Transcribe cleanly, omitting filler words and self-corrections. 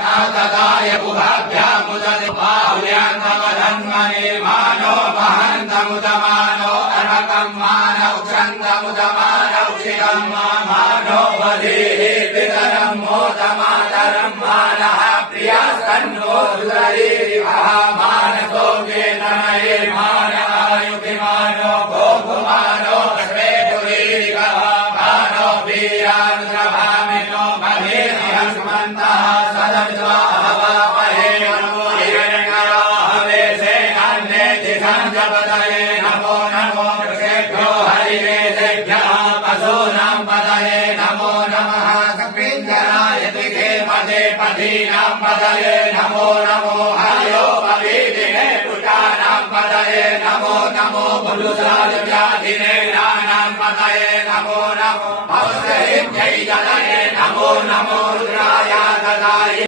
तदाय बुभाभ्यामुदति बाहुल्यान्तमधन्मने मानो महन्तमुदमानो अनकं मानौ छन्दमुदमानौ शिरं मानो बधीः पितरं मोदमातरं मानः प्रियास्तन्नो रुदरीरिवः मानसो वेदनये मान आयुभिमानो भोगुमानो श्वेपुरीरिवः मानो वीरानुद्रभामिनो महेर्हस्मन्तः सदद्वाहवामहे नमो हिरण्यराहवेशेनान्येतिसंजपतये नमो नमो कृषेभ्यो हरिवेशेभ्यः पशूनां पतये नमो नमः सकृञ्जनाय दिखेमदे पथीनां पतये नमो नमो हर्योपवीदिने पुटानां पतये नमो नमो बुलुसालव्याधिने नानां पतये नमो नमो भवस्यैर्जय जनये नमो नमो रुद्राय ददाय